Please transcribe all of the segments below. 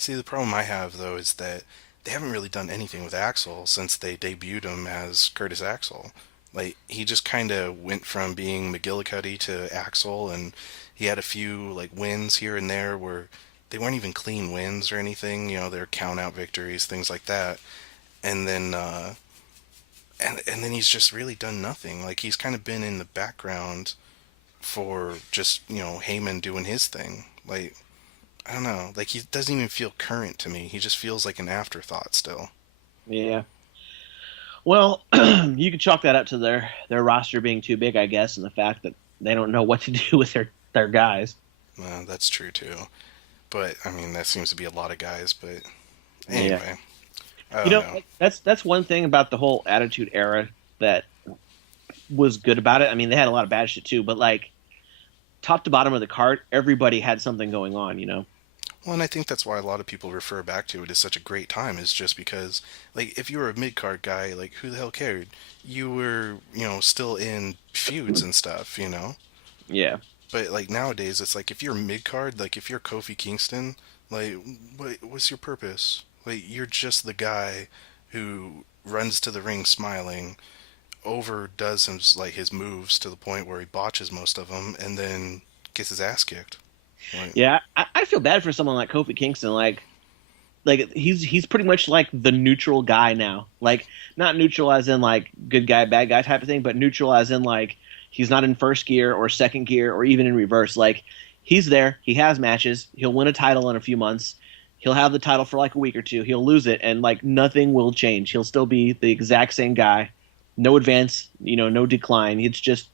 See, the problem I have though is that they haven't really done anything with Axel since they debuted him as Curtis Axel. Like he just kind of went from being McGillicuddy to Axel, and he had a few like wins here and there where they weren't even clean wins or anything. You know, they're count out victories, things like that. And then and then he's just really done nothing. Like he's kind of been in the background for just Heyman doing his thing. Like I don't know. Like he doesn't even feel current to me. He just feels like an afterthought still. Yeah. Well, you could chalk that up to their roster being too big, I guess, and the fact that they don't know what to do with their guys. That's true too. But I mean, that seems to be a lot of guys. But Yeah. anyway, I You don't know, know. that's one thing about the whole Attitude Era that was good about it. I mean, they had a lot of bad shit too, but like top to bottom of the card, everybody had something going on. Well, and I think that's why a lot of people refer back to it as such a great time is just because, like, if you were a mid card guy, like, who the hell cared? You were, still in feuds and stuff. Yeah. But like nowadays, it's like if you're mid card, like if you're Kofi Kingston, like, what's your purpose? Like, you're just the guy who runs to the ring smiling, overdoes his moves to the point where he botches most of them, and then gets his ass kicked. Like, Yeah, I feel bad for someone like Kofi Kingston. Like he's pretty much like the neutral guy now. Like not neutral as in like good guy, bad guy type of thing, but neutral as in like he's not in first gear or second gear or even in reverse. Like he's there, he has matches, he'll win a title in a few months. He'll have the title for like a week or two. He'll lose it, and like nothing will change. He'll still be the exact same guy. No advance, no decline. It's just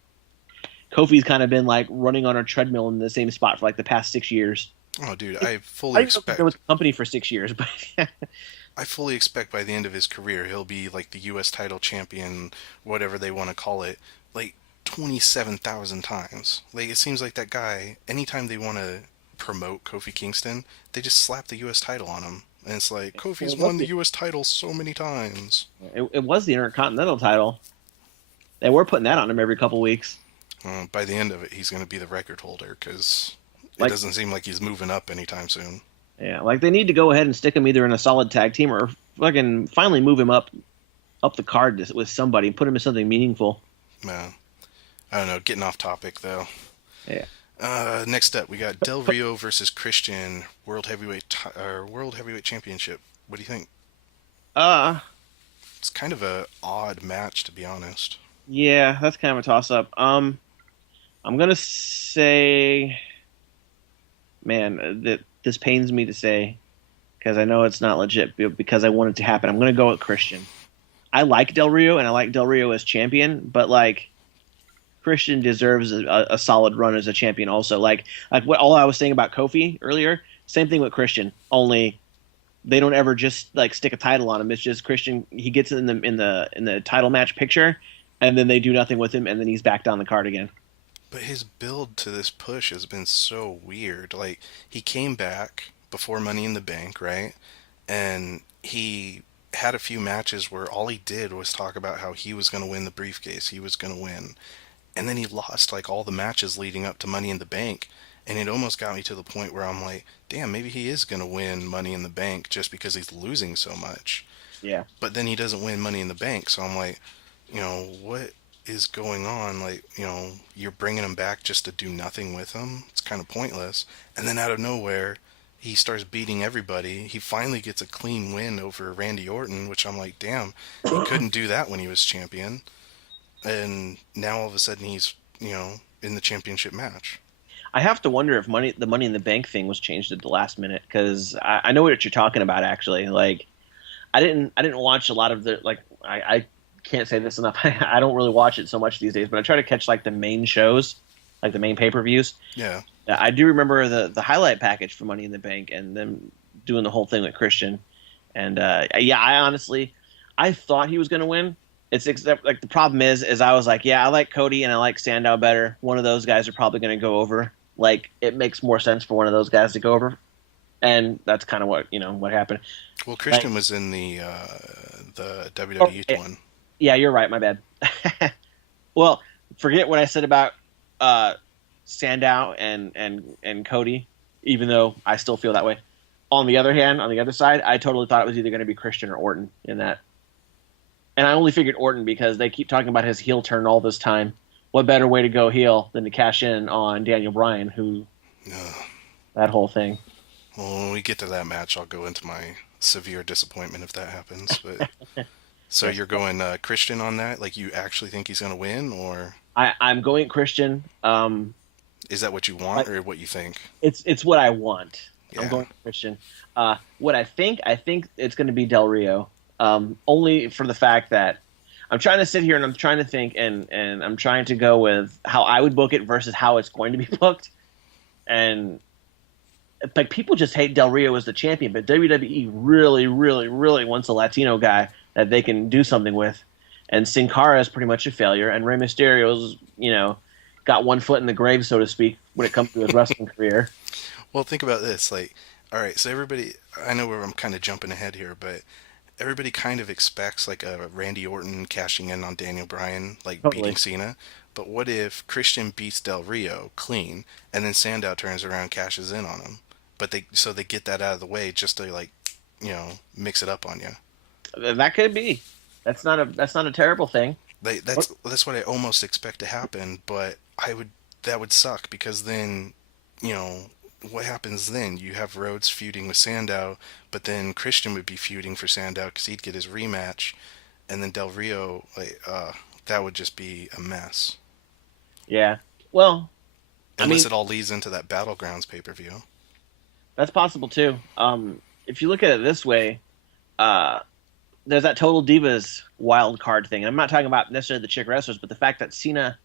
Kofi's kind of been like running on a treadmill in the same spot for like the past 6 years. oh, dude, I didn't know he's been with the company for 6 years, but I fully expect by the end of his career he'll be like the U.S. title champion, whatever they want to call it, like 27,000 times. Like it seems like that guy, anytime they want to promote Kofi Kingston, they just slap the U.S. title on him, and it's like well, Kofi's won the U.S. title so many times. it was the Intercontinental title. They were putting that on him every couple weeks. By the end of it, he's going to be the record holder because it Like, doesn't seem like he's moving up anytime soon. yeah, like they need to go ahead and stick him either in a solid tag team or fucking finally move him up the card with somebody and put him in something meaningful. Man, I don't know. Getting off topic though. Yeah. Next up, we got Del Rio versus Christian World Heavyweight Championship. What do you think? Uh, It's kind of a odd match, to be honest. yeah, that's kind of a toss up. I'm gonna say, man, that this pains me to say because I know it's not legit because I want it to happen. I'm gonna go with Christian. I like Del Rio and I like Del Rio as champion, but like Christian deserves a solid run as a champion also. Like what all I was saying about Kofi earlier, same thing with Christian. Only they don't ever just like stick a title on him. It's just Christian. He gets in the title match picture, and then they do nothing with him, and then he's back down the card again. But his build to this push has been so weird. Like, he came back before Money in the Bank, right? And he had a few matches where all he did was talk about how he was going to win the briefcase. He was going to win. And then he lost like all the matches leading up to Money in the Bank. And it almost got me to the point where I'm like, damn, maybe he is going to win Money in the Bank just because he's losing so much. Yeah. But then he doesn't win Money in the Bank. So I'm like, what is going on? Like, you're bringing him back just to do nothing with him. It's kind of pointless. And then out of nowhere, he starts beating everybody. He finally gets a clean win over Randy Orton, which I'm like, damn, he couldn't do that when he was champion. And now all of a sudden he's, in the championship match. I have to wonder if the Money in the Bank thing was changed at the last minute because I know what you're talking about actually. Like I didn't watch a lot of the like I can't say this enough. I don't really watch it so much these days, but I try to catch like the main shows, like the main pay-per-views. Yeah. I do remember the highlight package for Money in the Bank and them doing the whole thing with Christian. And yeah, I honestly I thought he was going to win. It's except like the problem is I was like, yeah, I like Cody and I like Sandow better. One of those guys are probably going to go over. Like it makes more sense for one of those guys to go over, and that's kind of what happened. Well, Like, Christian was in the oh, WWE yeah, one. yeah, you're right. My bad. Well, forget what I said about uh, Sandow and Cody, even though I still feel that way. On the other hand, on the other side, I totally thought it was either going to be Christian or Orton in that. And I only figured Orton because they keep talking about his heel turn all this time. What better way to go heel than to cash in on Daniel Bryan, who Ugh. that whole thing. Well, when we get to that match, I'll go into my severe disappointment if that happens. But so Yes. you're going Christian on that? Like you actually think he's going to win, or I'm going Christian. is that what you want But or what you think? it's what I want. I'm Yeah, going Christian. What I think it's going to be Del Rio. Only for the fact that I'm trying to sit here and I'm trying to think and I'm trying to go with how I would book it versus how it's going to be booked. And like people just hate Del Rio as the champion, but WWE really, really, really wants a Latino guy that they can do something with. And Sin Cara is pretty much a failure, and Rey Mysterio's got one foot in the grave, so to speak, when it comes to his wrestling career. well, think about this. Like, all right, so everybody, I know where I'm kind of jumping ahead here, but everybody kind of expects like a Randy Orton cashing in on Daniel Bryan, like beating Totally. Cena. But what if Christian beats Del Rio clean, and then Sandow turns around and cashes in on him? But they get that out of the way just to like, mix it up on you. That could be. That's not a terrible thing. That's what I almost expect to happen. But that would suck because then, you know, what happens then? You have Rhodes feuding with Sandow, but then Christian would be feuding for Sandow because he'd get his rematch, and then Del Rio, like, that would just be a mess. Yeah. Well, I Unless mean, it all leads into that Battlegrounds pay per view. that's possible too. If you look at it this way, uh, there's that Total Divas wild card thing. And I'm not talking about necessarily the chick wrestlers, but the fact that Cena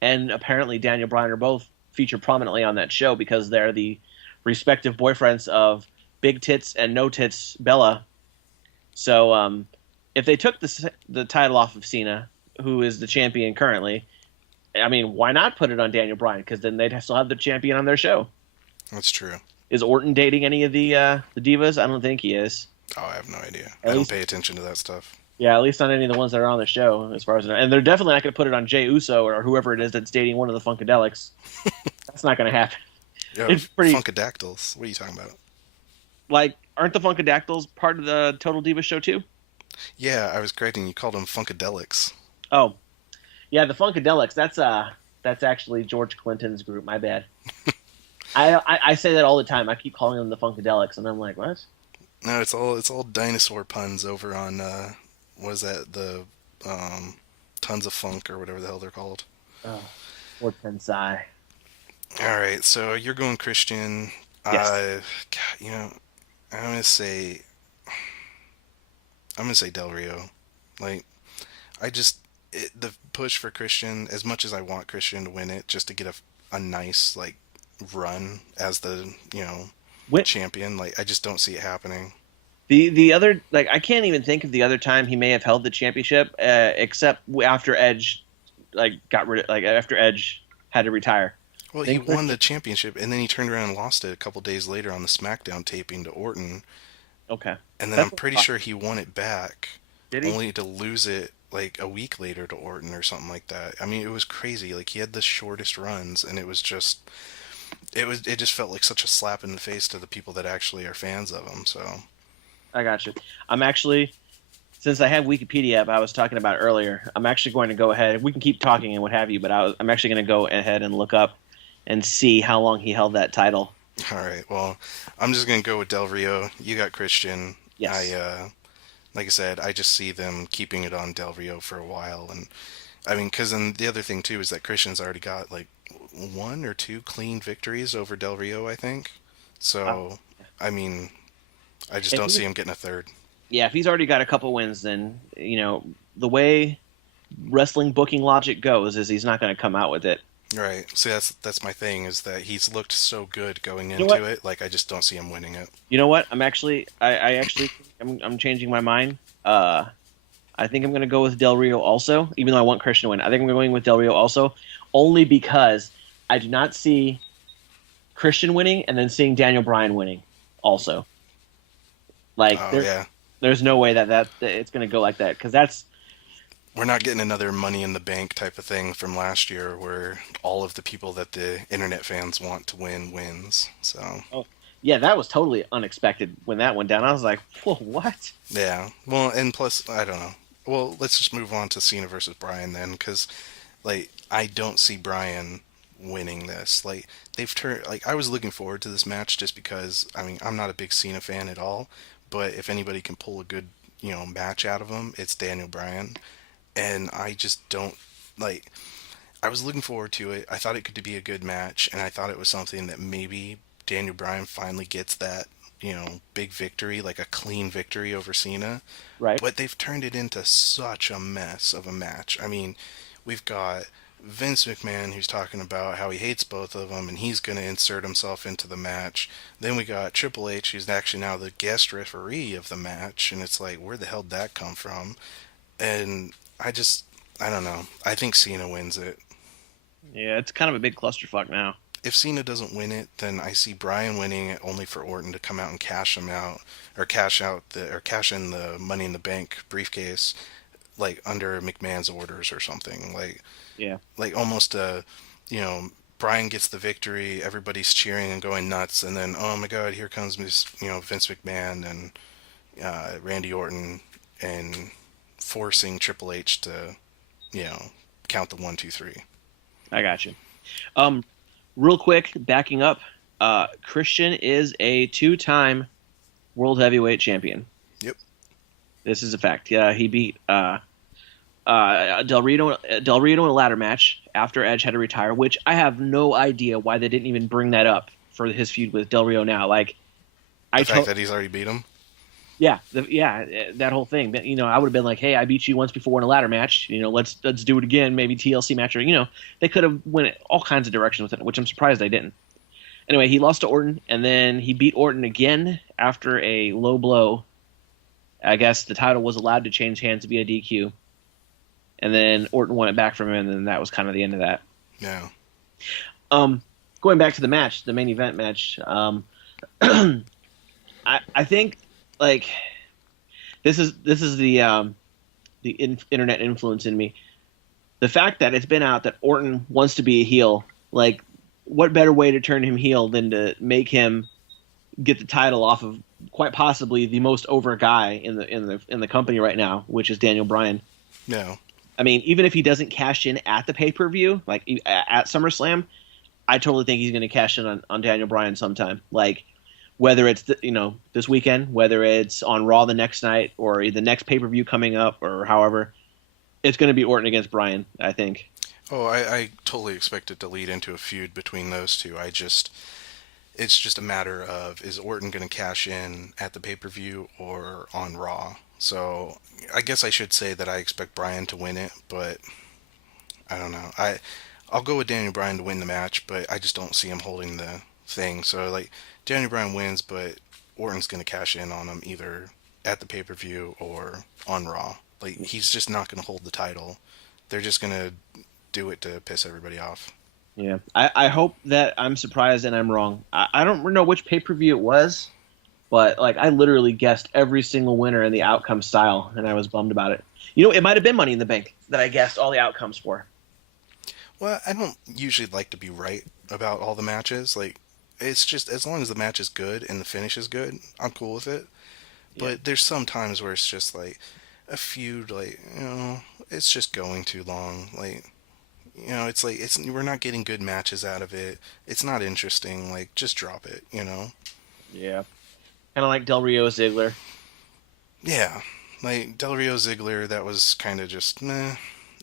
and apparently Daniel Bryan are both featured prominently on that show because they're the respective boyfriends of Big Tits and No Tits Bella. So if they took the title off of Cena, who is the champion currently, I mean, why not put it on Daniel Bryan? Because then they'd still have the champion on their show. That's true. Is Orton dating any of the divas? I don't think he is. Oh, I have no idea. At I don't least, pay attention to that stuff. yeah, at least not any of the ones that are on the show, as far as I know. And they're definitely not going to put it on Jay Uso or whoever it is that's dating one of the Funkadelics. That's not going to happen. Yo, It's pretty Funkadactyls. What are you talking about? like, aren't the Funkadactyls part of the Total Diva show too? Yeah, I was correcting. You called them Funkadelics. Oh, yeah, the Funkadelics. That's actually George Clinton's group. My bad. I say that all the time. I keep calling them the Funkadelics, and I'm like, what? No, it's all dinosaur puns over on what is that um Tons of Funk or whatever the hell they're called. Oh, or Tensai. All right, so you're going Christian. Yes. God, I'm gonna say I'm gonna say Del Rio. Like I just the push for Christian, as much as I want Christian to win it, just to get a nice like run as the When, champion. Like I just don't see it happening. the other like I can't even think of the other time he may have held the championship except after Edge like got rid of like after Edge had to retire. Well, he Think won the championship, and then he turned around and lost it a couple days later on the SmackDown taping to Orton, okay. and then I'm That's pretty sure he won it back, did he? only to lose it like a week later to Orton or something like that. I mean, it was crazy. Like he had the shortest runs, and it just felt like such a slap in the face to the people that actually are fans of him. So, I got you. I'm actually since I have Wikipedia up, I was talking about earlier. I'm actually going to go ahead. We can keep talking and what have you, but I'm actually going to go ahead and look up and see how long he held that title. all right, well, I'm just gonna go with Del Rio. You got Christian. I Yes. like I said, I just see them keeping it on Del Rio for a while, and I mean, because then the other thing too is that Christian's already got like one or two clean victories over Del Rio, I think. Uh, So, I mean, I just if don't he's, see him getting a third. yeah, if he's already got a couple wins, then the way wrestling booking logic goes is he's not going to come out with it. Right. See, that's my thing is that he's looked so good going You know what? into it. Like I just don't see him winning it. You know what? I actually I'm changing my mind. I think I'm going to go with Del Rio also, even though I want Christian to win. I think I'm going with Del Rio also, only because I do not see Christian winning and then seeing Daniel Bryan winning also. Like Oh yeah, there's no way that it's going to go like that because that's we're not getting another Money in the Bank type of thing from last year where all of the people that the internet fans want to win wins. So oh, Yeah, that was totally unexpected when that went down. I was like, whoa, what? Yeah. Well, and plus, I don't know. Well, let's just move on to Cena versus Bryan then, because like I don't see Bryan winning this. Like they've turned. Like I was looking forward to this match just because. I mean, I'm not a big Cena fan at all, but if anybody can pull a good match out of him, it's Daniel Bryan, and I just don't like. I was looking forward to it. I thought it could be a good match, and I thought it was something that maybe Daniel Bryan finally gets that, big victory, like a clean victory over Cena. Right. But they've turned it into such a mess of a match. I mean, we've got Vince McMahon who's talking about how he hates both of them and he's going to insert himself into the match. Then we got Triple H who's actually now the guest referee of the match, and it's like, where the hell did that come from? And I don't know. I think Cena wins it. Yeah, it's kind of a big clusterfuck now. If Cena doesn't win it, then I see Bryan winning it only for Orton to come out and cash him out, or cash in the Money in the Bank briefcase, like under McMahon's orders or something. Yeah, Like almost Bryan gets the victory, everybody's cheering and going nuts, and then oh my God, here comes Vince McMahon and Randy Orton and forcing Triple H to you know count the 1, 2, 3. I got you. Um, Real quick, backing up, Christian is a two-time world heavyweight champion. Yep. This is a fact. Yeah, he beat Del Rio in a ladder match after Edge had to retire, which I have no idea why they didn't even bring that up for his feud with Del Rio now. Like, The fact that he's already beat him. yeah, that whole thing. But, I would have been like, hey, I beat you once before in a ladder match. Let's do it again. Maybe TLC match, or they could have went all kinds of directions with it, which I'm surprised they didn't. Anyway, he lost to Orton, and then he beat Orton again after a low blow. I guess the title was allowed to change hands via DQ, and then Orton won it back from him, and then that was kind of the end of that. Yeah. Going back to the match, the main event match. I think like this is the internet influence in me. The fact that it's been out that Orton wants to be a heel, like what better way to turn him heel than to make him get the title off of quite possibly the most over guy in the company right now, which is Daniel Bryan. No. I mean, even if he doesn't cash in at the pay-per-view, like at SummerSlam, I totally think he's going to cash in on Daniel Bryan sometime. Like, whether it's this weekend, whether it's on Raw the next night, or the next pay-per-view coming up, or however, it's going to be Orton against Bryan, I think. Oh, I totally expect it to lead into a feud between those two. It's just a matter of, is Orton going to cash in at the pay-per-view or on Raw? So I guess I should say that I expect Bryan to win it, but I don't know. I'll go with Daniel Bryan to win the match, but I just don't see him holding the thing. So like Daniel Bryan wins, but Orton's going to cash in on him either at the pay-per-view or on Raw. Like he's just not going to hold the title. They're just going to do it to piss everybody off. Yeah, I hope that I'm surprised and I'm wrong. I don't know which pay-per-view it was, but like I literally guessed every single winner in the outcome style, and I was bummed about it. It might have been Money in the Bank that I guessed all the outcomes for. Well, I don't usually like to be right about all the matches. Like, it's just as long as the match is good and the finish is good, I'm cool with it. Yeah, But there's some times where it's just like a feud, like it's just going too long. Like, it's like we're not getting good matches out of it. It's not interesting. Like, just drop it. yeah. Kind of like Del Rio Ziggler. Yeah, like Del Rio Ziggler, that was kind of just meh.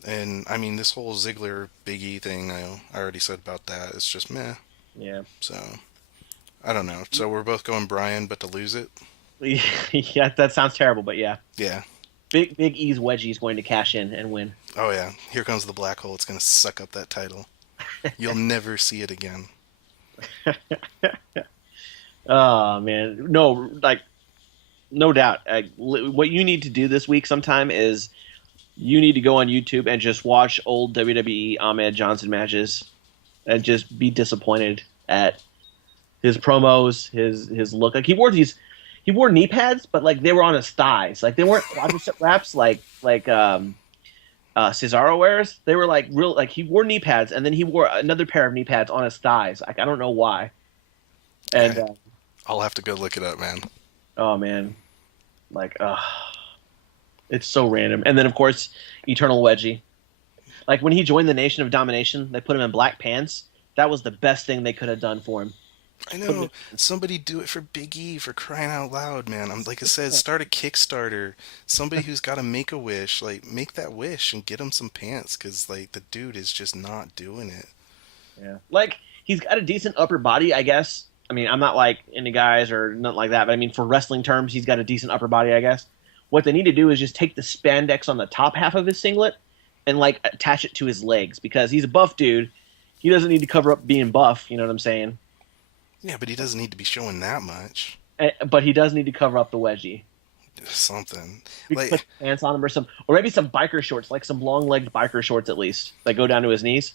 And I mean, this whole Ziggler Big E thing, I already said about that. It's just meh. Yeah, So I don't know. So we're both going Bryan, but to lose it. yeah. That sounds terrible, but yeah. Yeah. Big E's wedgie is going to cash in and win. Oh yeah. Here comes the black hole. It's gonna suck up that title. You'll never see it again. Oh man, no, like no doubt. What you need to do this week sometime is you need to go on YouTube and just watch old WWE Ahmed Johnson matches and just be disappointed at his promos, his look. Like he wore knee pads, but like they were on his thighs. Like they weren't quadricep wraps like Cesaro wears. They were like real. Like he wore knee pads, and then he wore another pair of knee pads on his thighs. Like I don't know why. And I'll have to go look it up, man. Oh man, like it's so random. And then of course, Eternal Wedgie. Like when he joined the Nation of Domination, they put him in black pants. That was the best thing they could have done for him. I Put him know. Somebody do it for Big E, for crying out loud, man. I'm like I said, in, start a Kickstarter. Somebody who's got to make a wish, like make that wish and get him some pants, cause like the dude is just not doing it. yeah. Like he's got a decent upper body, I guess. I mean, I'm not like into guys or nothing like that, but I mean, for wrestling terms, he's got a decent upper body, I guess. What they need to do is just take the spandex on the top half of his singlet and like attach it to his legs because he's a buff dude. He doesn't need to cover up being buff. You know what I'm saying? Yeah, but he doesn't need to be showing that much. But he does need to cover up the wedgie. Something We could put like pants on him or maybe some biker shorts, like some long-legged biker shorts at least, that go down to his knees.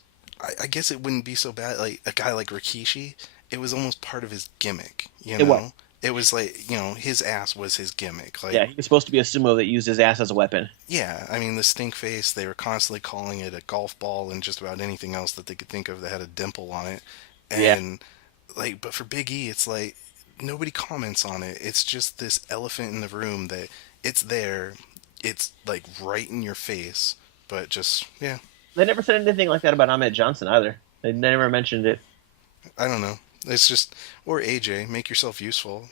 I guess it wouldn't be so bad. Like a guy like Rikishi, it was almost part of his gimmick. You It was. know, it was like his ass was his gimmick. Like Yeah, he was supposed to be a sumo that used his ass as a weapon. yeah, I mean the stink face. They were constantly calling it a golf ball and just about anything else that they could think of that had a dimple on it. Yeah. And like, but for Big E, it's like nobody comments on it. It's just this elephant in the room that it's there. It's like right in your face, but just yeah, They never said anything like that about Ahmed Johnson either. They never mentioned it. I don't know. It's just, or AJ, make yourself useful.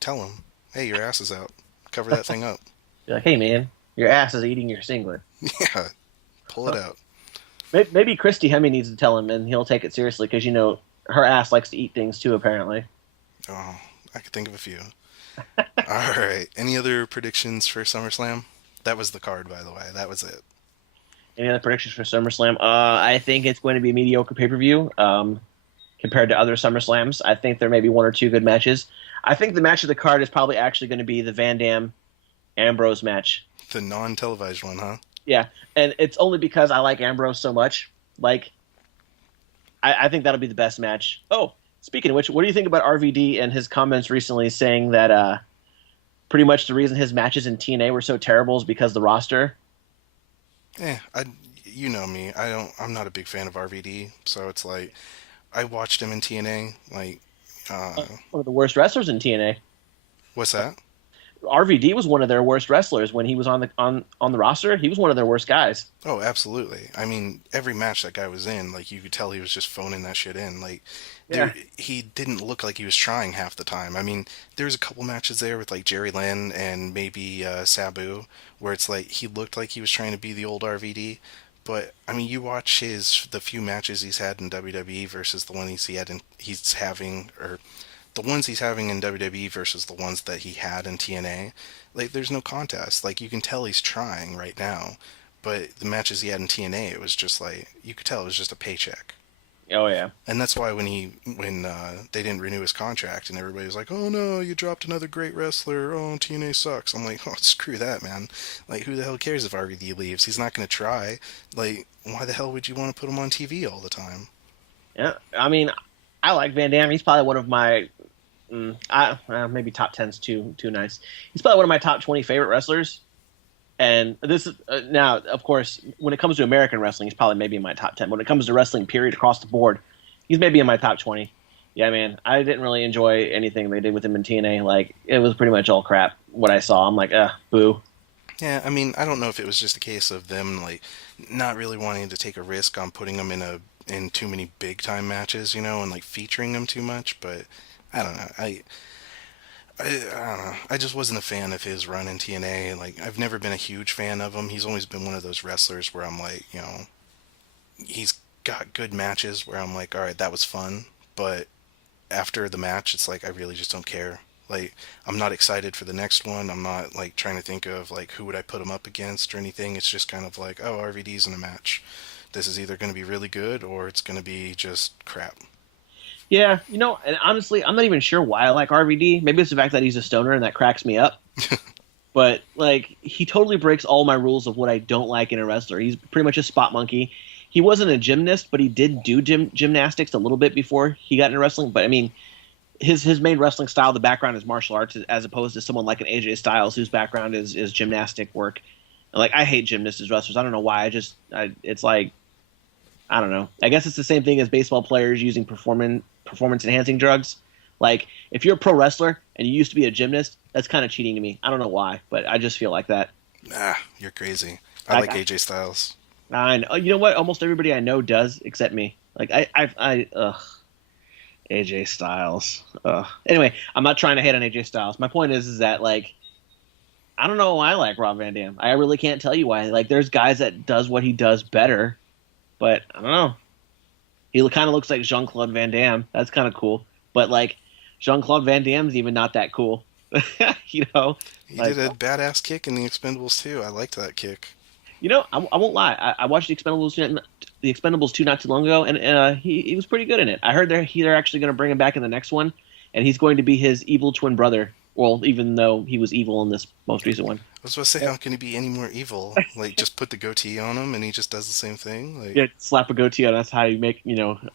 Tell him, hey, your ass is out. Cover that thing up. You're like, hey man, your ass is eating your singlet. Yeah, pull it out. Maybe Christy Hemme needs to tell him, and he'll take it seriously because her ass likes to eat things too. Apparently. Oh, I could think of a few. All right. Any other predictions for SummerSlam? That was the card, by the way. That was it. Any other predictions for SummerSlam? I think it's going to be a mediocre pay per view compared to other SummerSlams. I think there may be one or two good matches. I think the match of the card is probably actually going to be the Van Dam Ambrose match. The non-televised one, huh? Yeah, and it's only because I like Ambrose so much. Like, I think that'll be the best match. Oh, speaking of which, what do you think about RVD and his comments recently saying that pretty much the reason his matches in TNA were so terrible is because of the roster? You know me. I'm not a big fan of RVD, so it's like I watched him in TNA. Like, uh, One of the worst wrestlers in TNA. what's that? RVD was one of their worst wrestlers when he was on the roster. He was one of their worst guys. Oh, absolutely. I mean, every match that guy was in, like you could tell he was just phoning that shit in. Like, Yeah. he didn't look like he was trying half the time. I mean, there was a couple matches there with like Jerry Lynn and maybe Sabu, where it's like he looked like he was trying to be the old RVD. But I mean, you watch the few matches he's had in WWE versus the one he's having, or the ones he's having in WWE versus the ones that he had in TNA, like there's no contest. Like you can tell he's trying right now, but the matches he had in TNA, it was just like you could tell it was just a paycheck. Oh yeah. And that's why when they didn't renew his contract and everybody was like, "Oh no, you dropped another great wrestler. Oh, TNA sucks." I'm like, "Oh, screw that, man. Like who the hell cares if RVD leaves? He's not going to try. Like why the hell would you want to put him on TV all the time?" Yeah. I mean, I like Van Dam. He's probably one of my maybe top 10's too nice. He's probably one of my top 20 favorite wrestlers. And this is now, of course, when it comes to American wrestling, he's probably maybe in my top 10. When it comes to wrestling, period, across the board, he's maybe in my top 20. Yeah, man, I didn't really enjoy anything they did with him in TNA. Like, it was pretty much all crap. What I saw, I'm like, boo. Yeah, I mean, I don't know if it was just a case of them like not really wanting to take a risk on putting him in too many big time matches, and like featuring him too much, but I don't know. I don't know. I just wasn't a fan of his run in TNA. Like, I've never been a huge fan of him. He's always been one of those wrestlers where I'm like, he's got good matches where I'm like, all right, that was fun. But after the match, it's like, I really just don't care. Like, I'm not excited for the next one. I'm not, like, trying to think of, like, who would I put him up against or anything. It's just kind of like, oh, RVD's in a match. This is either going to be really good or it's going to be just crap. Yeah, and honestly, I'm not even sure why I like RVD. Maybe it's the fact that he's a stoner and that cracks me up. But, like, he totally breaks all my rules of what I don't like in a wrestler. He's pretty much a spot monkey. He wasn't a gymnast, but he did do gymnastics a little bit before he got into wrestling. But, I mean, his main wrestling style, the background is martial arts, as opposed to someone like an AJ Styles whose background is gymnastic work. And, like, I hate gymnasts as wrestlers. I don't know why. It's like, I don't know. I guess it's the same thing as baseball players using performance enhancing drugs. Like if you're a pro wrestler and you used to be a gymnast, that's kind of cheating to me. I don't know why, but I just feel like that. Ah, you're crazy. I Like like AJ Styles. I know, you know what? Almost everybody I know does except me. Like ugh, AJ Styles. Ugh. Anyway, I'm not trying to hate on AJ Styles. My point is that like I don't know why I like Rob Van Dam. I really can't tell you why. Like there's guys that does what he does better, but I don't know. He kind of looks like Jean-Claude Van Damme. That's kind of cool. But like Jean-Claude Van Damme's even not that cool. you know, He like did a badass kick in the Expendables too. I liked that kick. I won't lie. I watched the Expendables 2 not too long ago, and he was pretty good in it. I heard they're actually going to bring him back in the next one, and he's going to be his evil twin brother. Well, even though he was evil in this most recent one. I was about to say, how can he be any more evil? Like, just put the goatee on him and he just does the same thing? Like, Yeah, slap a goatee on. That's how you make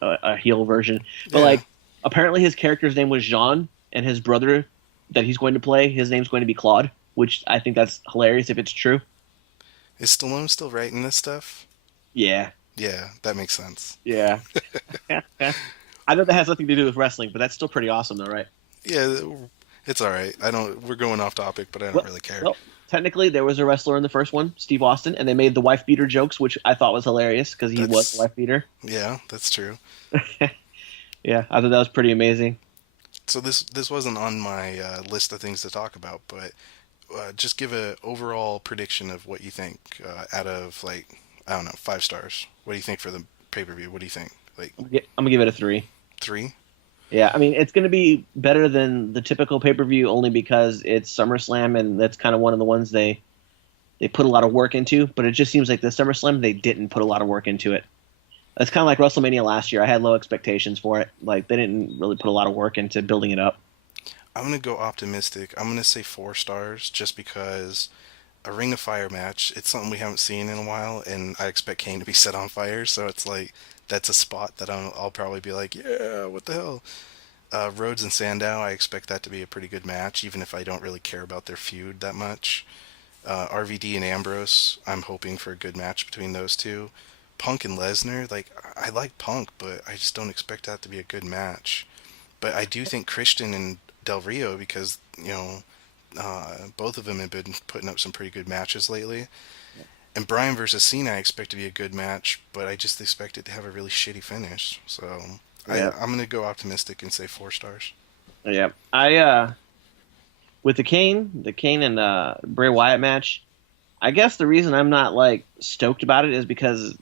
a heel version. But yeah. like apparently his character's name was Jean, and his brother that he's going to play, his name's going to be Claude, which I think that's hilarious if it's true. Is Stallone still writing this stuff? Yeah, Yeah, that makes sense. yeah. I know that has nothing to do with wrestling, but that's still pretty awesome, though, right? Yeah, it's all right. I don't. We're going off topic, but I don't Well, really care. well, technically there was a wrestler in the first one, Steve Austin, and they made the wife beater jokes, which I thought was hilarious because he was a That's wife beater. yeah, that's true. Yeah, I thought that was pretty amazing. So this wasn't on my list of things to talk about, but just give a overall prediction of what you think out of like I don't know 5 stars. What do you think for the pay per view? What do you think? Like I'm gonna give it a 3. 3? Yeah, I mean it's going to be better than the typical pay per view only because it's SummerSlam and that's kind of one of the ones they put a lot of work into. But it just seems like the SummerSlam they didn't put a lot of work into it. It's kind of like WrestleMania last year. I had low expectations for it. Like they didn't really put a lot of work into building it up. I'm gonna go optimistic. I'm gonna say 4 stars just because a Ring of Fire match. It's something we haven't seen in a while, and I expect Kane to be set on fire. So it's like that's a spot that I'll probably be like, yeah, what the hell? Rhodes and Sandow, I expect that to be a pretty good match, even if I don't really care about their feud that much. RVD and Ambrose, I'm hoping for a good match between those two. Punk and Lesnar, like I like Punk, but I just don't expect that to be a good match. But I do think Christian and Del Rio, because both of them have been putting up some pretty good matches lately. And Bryan versus Cena, I expect to be a good match, but I just expect it to have a really shitty finish. So Yeah, I'm gonna go optimistic and say 4 stars. yeah. I with the Kane and Bray Wyatt match. I guess the reason I'm not like stoked about it is because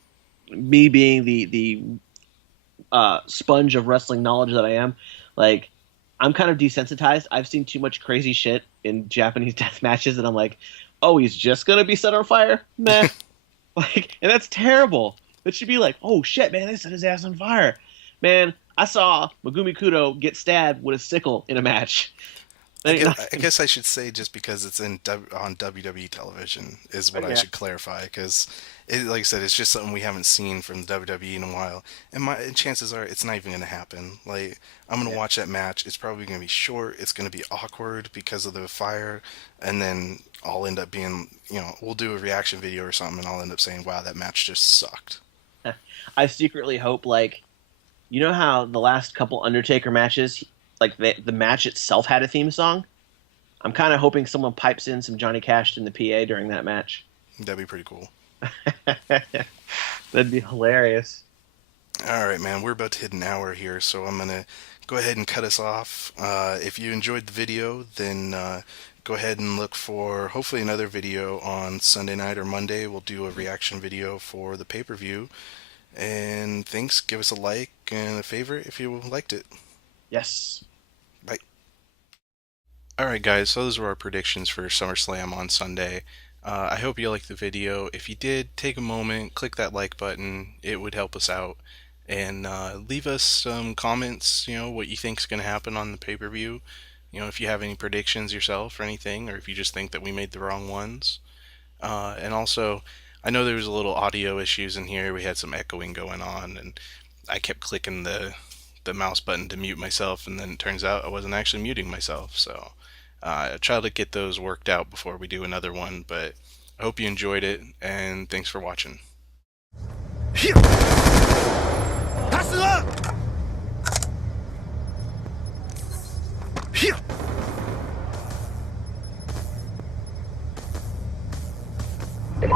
me being the sponge of wrestling knowledge that I am, like I'm kind of desensitized. I've seen too much crazy shit in Japanese death matches, and I'm like, oh, he's just gonna be set on fire, meh. Like, and that's terrible. It should be like, oh shit, man, they set his ass on fire, man. I saw Megumi Kudo get stabbed with a sickle in a match. I guess I should say just because it's on WWE television is what I Yeah, should clarify because, like I said, it's just something we haven't seen from the WWE in a while, and chances are it's not even gonna happen. Like I'm gonna yeah. watch that match. It's probably gonna be short. It's gonna be awkward because of the fire, and then I'll end up being, we'll do a reaction video or something, and I'll end up saying, "Wow, that match just sucked." I secretly hope like you know how the last couple Undertaker matches, like the match itself had a theme song. I'm kind of hoping someone pipes in some Johnny Cash in the PA during that match. That'd be pretty cool. That'd be hilarious. All right, man, we're about to hit an hour here, so I'm gonna go ahead and cut us off. If you enjoyed the video, then go ahead and look for hopefully another video on Sunday night or Monday. We'll do a reaction video for the pay-per-view. And thanks, give us a like and a favorite if you liked it. Yes. Bye. Alright, guys, so those were our predictions for SummerSlam on Sunday. I hope you liked the video. If you did, take a moment, click that like button. It would help us out. And leave us some comments, what you think is going to happen on the pay-per-view. If you have any predictions yourself or anything, or if you just think that we made the wrong ones. And also, I know there was a little audio issues in here. We had some echoing going on, and I kept clicking the mouse button to mute myself, and then it turns out I wasn't actually muting myself. So I try to get those worked out before we do another one. But I hope you enjoyed it, and thanks for watching.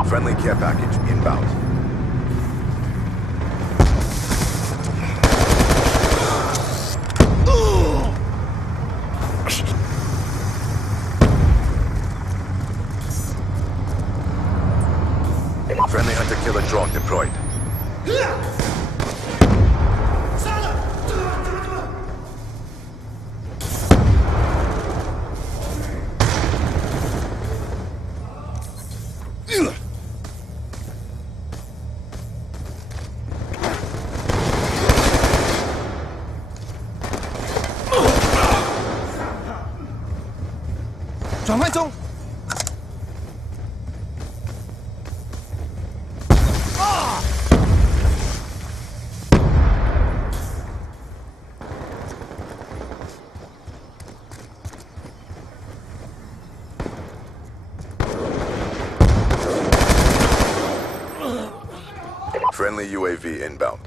Friendly care package inbound. Friendly hunter-killer drone deployed. Friendly UAV inbound.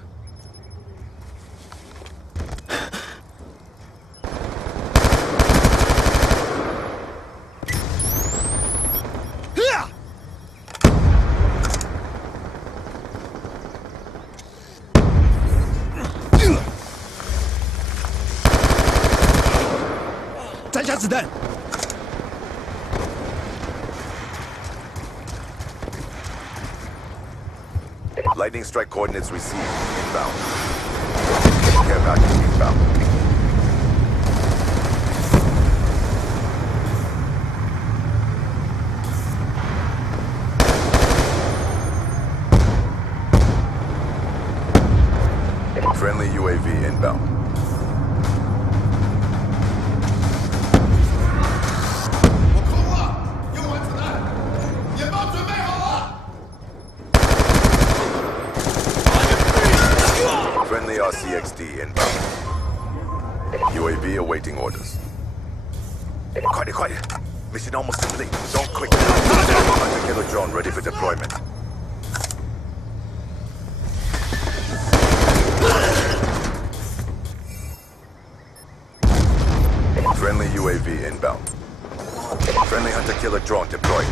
Lightning strike coordinates received. Inbound. Care package inbound. Friendly UAV inbound. Friendly RCXD inbound. UAV awaiting orders. Quiet. Mission almost complete. Don't quit. Hunter-killer drone ready for deployment. Friendly UAV inbound. Friendly hunter-killer drone deployed.